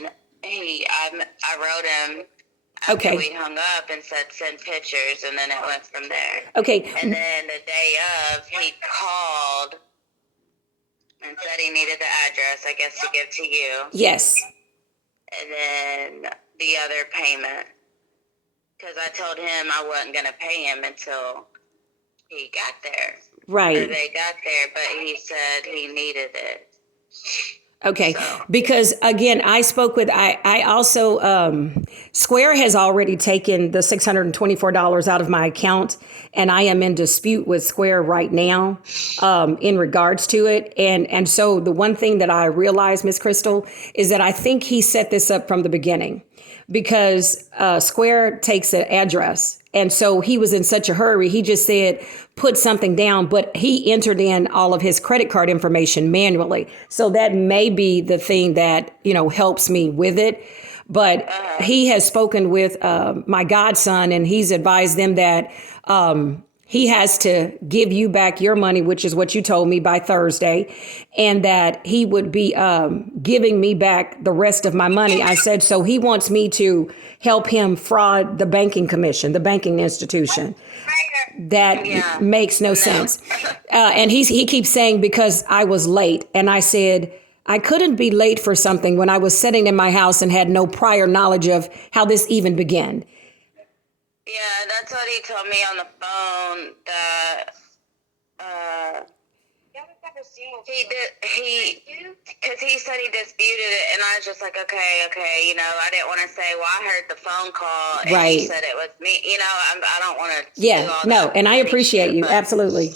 then I wrote him after Okay. we hung up and said send pictures, and then it went from there. Okay. And then the day of, he called and said he needed the address, I guess, to give to you. Yes. And then the other payment, because I told him I wasn't going to pay him until he got there. Right. Or they got there, but he said he needed it. Okay, So. because again, I also, Square has already taken the $624 out of my account, and I am in dispute with Square right now in regards to it. And so the one thing that I realized, Miss Crystal, is that I think he set this up from the beginning, because Square takes an address. And so he was in such a hurry. He just said, put something down, but he entered in all of his credit card information manually. So that may be the thing that, helps me with it. But he has spoken with my godson, and he's advised them that he has to give you back your money, which is what you told me, by Thursday, and that he would be giving me back the rest of my money. I said, so he wants me to help him fraud the banking commission, the banking institution. That makes no sense. And he keeps saying, because I was late. And I said, I couldn't be late for something when I was sitting in my house and had no prior knowledge of how this even began. Yeah, that's what he told me on the phone, that because he said he disputed it, and I was just like, okay, I didn't want to say, well, I heard the phone call, and right. he said it was me, I don't want to do all no, that and I appreciate shit, you, but, absolutely.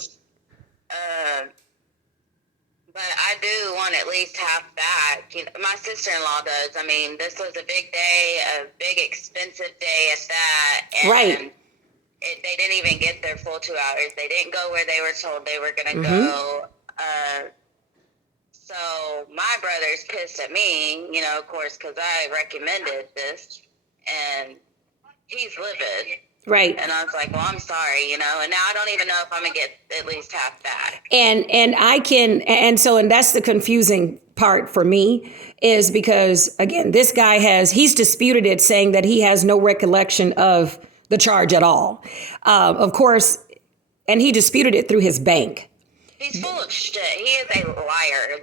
But I do want at least half back. My sister-in-law does. I mean, this was a big day, a big expensive day at that. And right. They didn't even get their full 2 hours. They didn't go where they were told they were going to go. So my brother's pissed at me, of course, because I recommended this. And he's livid. Right. And I was like, well, I'm sorry, and now I don't even know if I'm going to get at least half back. And that's the confusing part for me, is because, again, this guy he's disputed it, saying that he has no recollection of the charge at all. Of course, and he disputed it through his bank. He's full of shit. He is a liar,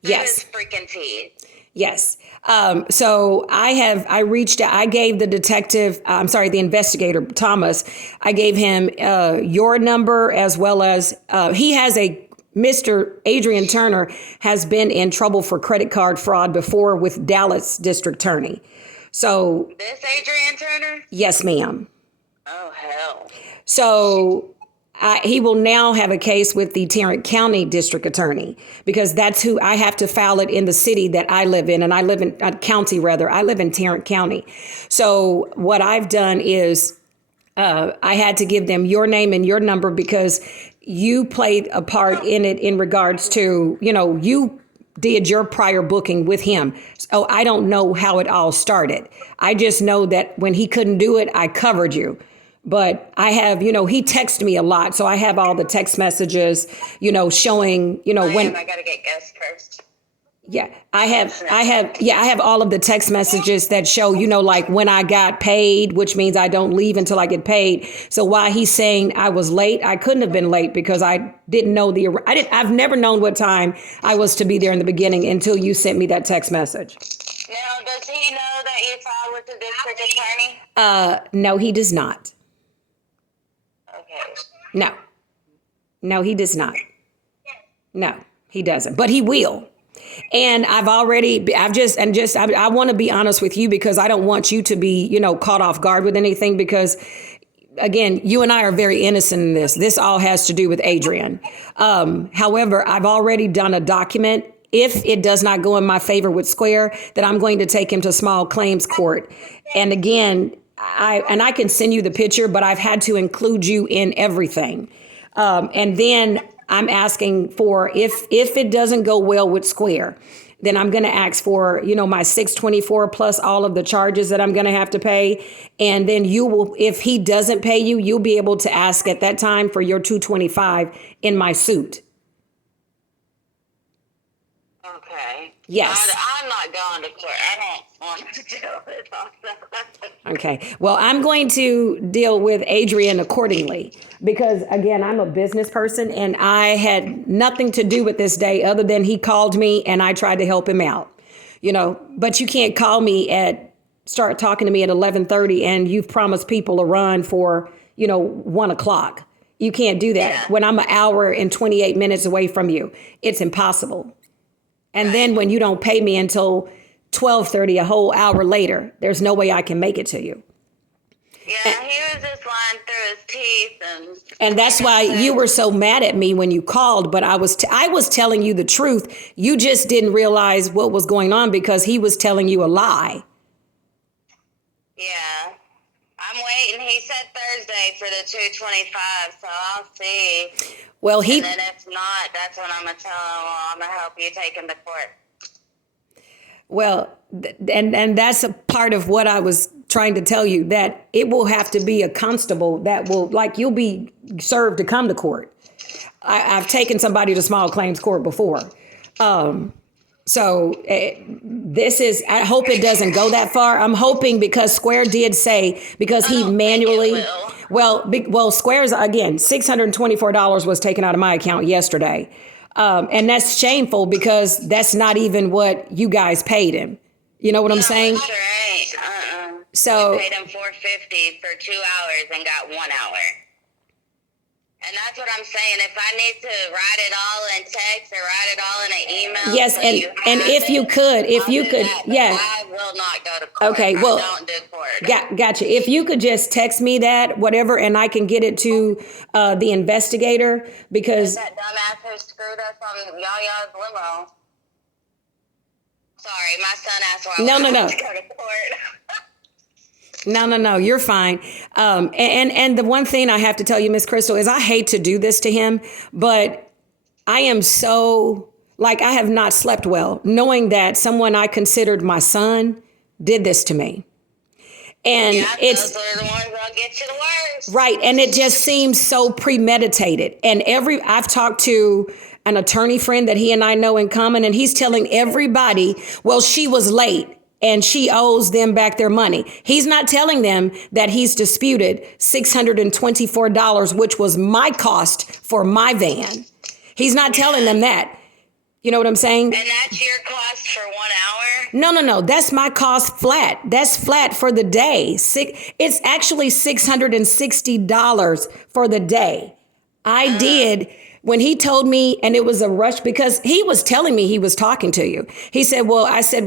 yes. His freaking teeth. Yes. So I reached out, I gave the investigator, Thomas, I gave him your number, as well as he has Mr. Adrian Turner has been in trouble for credit card fraud before with Dallas District Attorney. So. This Adrian Turner? Yes, ma'am. Oh, hell. So he will now have a case with the Tarrant County District Attorney, because that's who I have to file it in the city that I live in. And I live in county, rather. I live in Tarrant County. So what I've done is I had to give them your name and your number, because you played a part in it in regards to, you did your prior booking with him. So I don't know how it all started. I just know that when he couldn't do it, I covered you. But I have, he texted me a lot. So I have all the text messages, showing, when I got to get guests first. Yeah, I have all of the text messages that show, like when I got paid, which means I don't leave until I get paid. So while he's saying I was late, I couldn't have been late, because I didn't know I've never known what time I was to be there in the beginning until you sent me that text message. Now, does he know that you filed with the district attorney? No, he does not. Okay. No, he does not. No, he doesn't, but he will. And I want to be honest with you, because I don't want you to be, caught off guard with anything, because again, you and I are very innocent in this. This all has to do with Adrian. However, I've already done a document. If it does not go in my favor with Square, then I'm going to take him to small claims court. And again, I can send you the picture, but I've had to include you in everything. And then I'm asking for, if it doesn't go well with Square, then I'm going to ask for, my $624 plus all of the charges that I'm going to have to pay. And then you will, if he doesn't pay you, you'll be able to ask at that time for your $225 in my suit. Okay. Yes. I'm not going to court. I don't want to deal with all that. Okay. Well, I'm going to deal with Adrian accordingly because, again, I'm a business person and I had nothing to do with this day other than he called me and I tried to help him out. But you can't call me start talking to me at 11:30 and you've promised people a run for, 1 o'clock. You can't do that when I'm an hour and 28 minutes away from you. It's impossible. And then when you don't pay me until 12:30, a whole hour later, there's no way I can make it to you. Yeah, he was just lying through his teeth, and that's why you were so mad at me when you called. But I was telling you the truth. You just didn't realize what was going on because he was telling you a lie. Yeah, I'm waiting. He said Thursday for the 225, so I'll see. Well, and then if not, that's when I'm gonna tell him. Well, I'm gonna help you take him to court. Well, and that's a part of what I was trying to tell you, that it will have to be a constable that will, you'll be served to come to court. I've taken somebody to small claims court before. So this is, I hope it doesn't go that far. I'm hoping because Square did say, because he manually, well, Square's, again, $624 was taken out of my account yesterday. And that's shameful because that's not even what you guys paid him. You know what I'm saying? Sure ain't. So we paid him $450 for 2 hours and got 1 hour. And that's what I'm saying. If I need to write it all in text or write it all in an email. Yes, and if you could, yeah. I will not go to court. Okay, well, I don't do court. Gotcha. If you could just text me that, whatever, and I can get it to the investigator, because that dumbass who screwed us on Yaya's limo. Sorry, my son asked why I wanted to go to court. No, you're fine. And the one thing I have to tell you, Miss Crystal, is I hate to do this to him, but I am so, I have not slept well, knowing that someone I considered my son did this to me. And those are the ones that'll get you the worst. Right. And it just seems so premeditated. And I've talked to an attorney friend that he and I know in common, and he's telling everybody, well, she was late and she owes them back their money. He's not telling them that he's disputed $624, which was my cost for my van. He's not telling them that. You know what I'm saying? And that's your cost for 1 hour? No. That's my cost flat. That's flat for the day. It's actually $660 for the day. I did. When he told me, and it was a rush because he was telling me he was talking to you. He said, I said,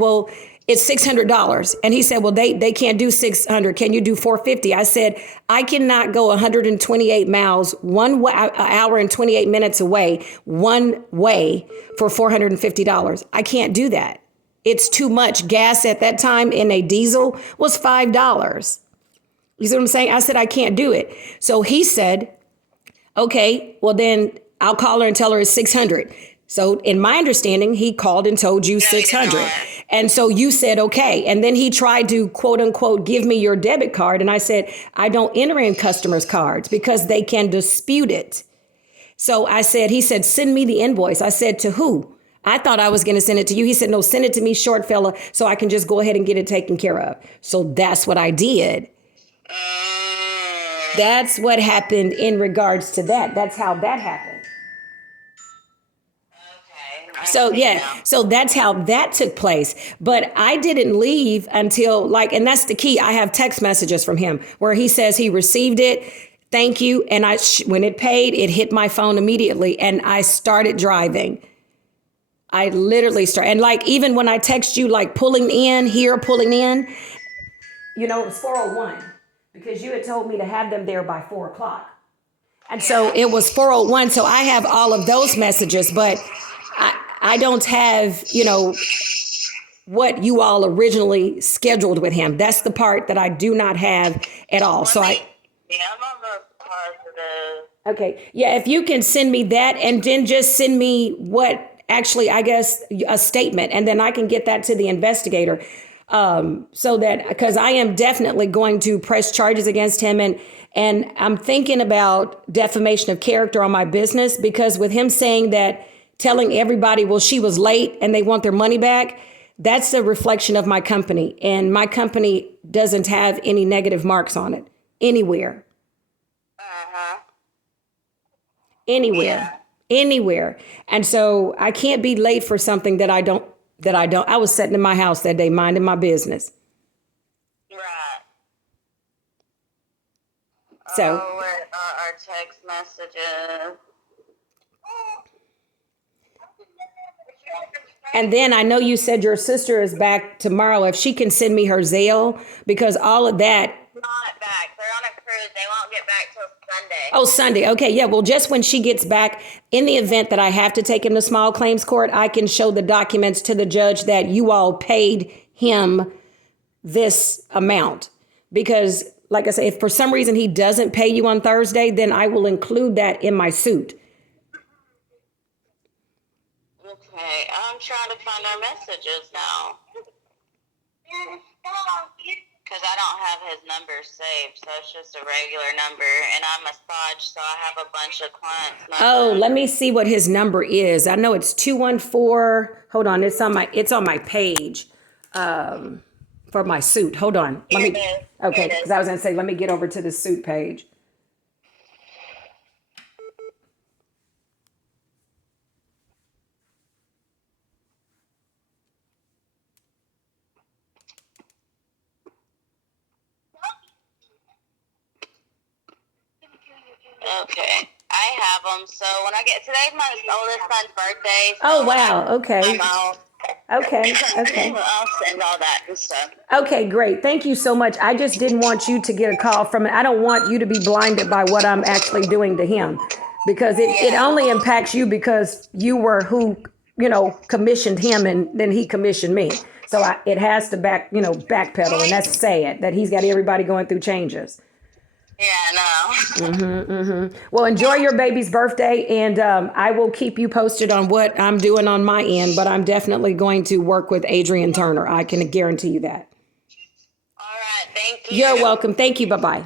it's $600. And he said, they can't do 600. Can you do 450? I said, I cannot go 128 miles, 1 hour and 28 minutes away, one way for $450. I can't do that. It's too much. Gas at that time in a diesel was $5. You see what I'm saying? I said, I can't do it. So he said, okay, well then I'll call her and tell her it's 600. So in my understanding, he called and told you 600. And so you said, okay. And then he tried to, quote unquote, give me your debit card. And I said, I don't enter in customers' cards because they can dispute it. So he said, send me the invoice. I said, to who? I thought I was going to send it to you. He said, no, send it to me, short fella, so I can just go ahead and get it taken care of. So that's what I did. That's what happened in regards to that. That's how that happened. So, so that's how that took place. But I didn't leave until and that's the key. I have text messages from him where he says he received it. Thank you. And when it paid, it hit my phone immediately and I started driving. I literally started. And even when I text you, pulling in, it was 401 because you had told me to have them there by 4 o'clock. And so it was 401. So I have all of those messages, but I don't have, what you all originally scheduled with him. That's the part that I do not have at all. So I'm on the positive. Okay. Yeah. If you can send me that and then just send me a statement, and then I can get that to the investigator. So that, because I am definitely going to press charges against him. And I'm thinking about defamation of character on my business, because with him saying that telling everybody, well, she was late and they want their money back, that's a reflection of my company. And my company doesn't have any negative marks on it anywhere. Uh-huh. Anywhere. Yeah. Anywhere. And so I can't be late for something I was sitting in my house that day minding my business. Right. So, Oh, where are our text messages? and then I know you said your sister is back tomorrow. If she can send me her Zelle, because all of that. Not back. They're on a cruise. They won't get back till Sunday. Oh, Sunday. Okay. Yeah. Well, just when she gets back, in the event that I have to take him to small claims court, I can show the documents to the judge that you all paid him this amount. Because, like I say, if for some reason he doesn't pay you on Thursday, then I will include that in my suit. Okay, I'm trying to find our messages now. Because I don't have his number saved, so it's just a regular number. And I massage, so I have a bunch of clients' numbers. Oh, let me see what his number is. I know it's 214. Hold on, it's on my page for my suit. Hold on. Okay, because I was gonna say, let me get over to the suit page. Okay, I have them. So when I get today's my oldest son's birthday. So Oh, wow. Okay. I'm out. Okay. I'll send all that and stuff. Okay, great. Thank you so much. I just didn't want you to get a call from it. I don't want you to be blinded by what I'm actually doing to him, because it only impacts you because you were who, commissioned him, and then he commissioned me. So it has to backpedal, and that's sad that he's got everybody going through changes. Yeah, no. Well, enjoy your baby's birthday, and I will keep you posted on what I'm doing on my end, but I'm definitely going to work with Adrian Turner. I can guarantee you that. All right, thank you. You're welcome. Thank you. Bye-bye.